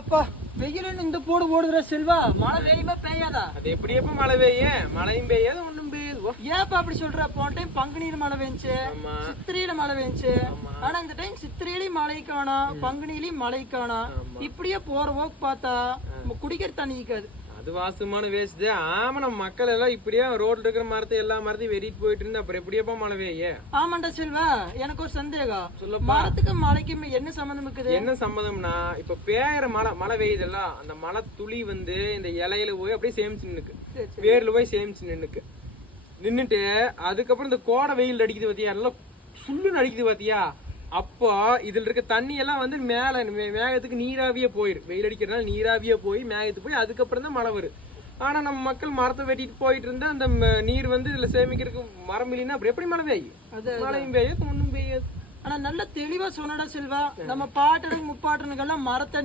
அப்பா வெயில் இந்த போடு ஓடுற செல்வா மழை பெய்யுமா பெய்யாதா? அது எப்படி எப்ப மழை பெய்யும்? மழையும் பெய்யாது ஒண்ணும் பெய்யாது. ஏப்பா அப்படி சொல்ற? போன டைம் பங்குனியில மழை பெய்ஞ்சுச்சு, ஆமா. சித்திரையில மழை பெய்ஞ்சுச்சு. ஆமா. ஆனா இந்த டைம் சித்திரையிலயும் மழை காணோம், பங்குனியிலயும் மழை காணோம். ஆமா. இப்படியே போற போக்கு பார்த்தா குடிக்கிற தண்ணி இருக்காது. அது வாசமான வேஸ்ட். ஆமா, நம்ம மக்கள் எல்லாம் இப்படியே ரோட்ல இருக்கிற மரத்தை எல்லா மரத்தையும் வெறிட்டு போயிட்டு இருந்தா அப்புறம் எப்படியப்பா மழை பெய்யும்? ஆமாண்டா செல்வா, எனக்கு ஒரு சந்தேகம். சொல்லப்பா. மரத்துக்கு மழைக்கும் என்ன சம்பந்தம் இருக்குது? என்ன சம்மதம்னா, இப்ப பேயிற மழை பெய்யுதுல்ல, அந்த மழை துளி வந்து இந்த இலையில போய் அப்படியே சேமிச்சு நின்னுக்கு, சரி, சரி. வேர்ல போய் சேமிச்சு நின்னுட்டு அதுக்கப்புறம் இந்த கோடை வெயில் அடிக்குது பாத்தியா, எல்லாம் சுள்ளுன்னு அடிக்குது பாத்தியா, அப்போ இதுல இருக்க தண்ணி எல்லாம் வந்து மேகத்துக்கு நீராவியே போயிடும். வெயில் அடிக்கிறதுனால நீராவியே போய் மேகத்துக்கு போய் அதுக்கப்புறம் தான் மழை வரும். ஆனா நம்ம மக்கள் மரத்தை வெட்டிட்டு போயிட்டு இருந்தா அந்த நீர் வந்து இதுல சேமிக்கிறதுக்கு மரம் இல்லைன்னா அப்புறம் எப்படி மழை பெய்யும்? மழையும் பெய்யாது ஒண்ணும் பெய்யாது. ஆனா நல்ல தெளிவா சொன்னடா செல்வா. நம்ம பாட்டனுக்கு முப்பாட்டனுக்கெல்லாம் மரத்தை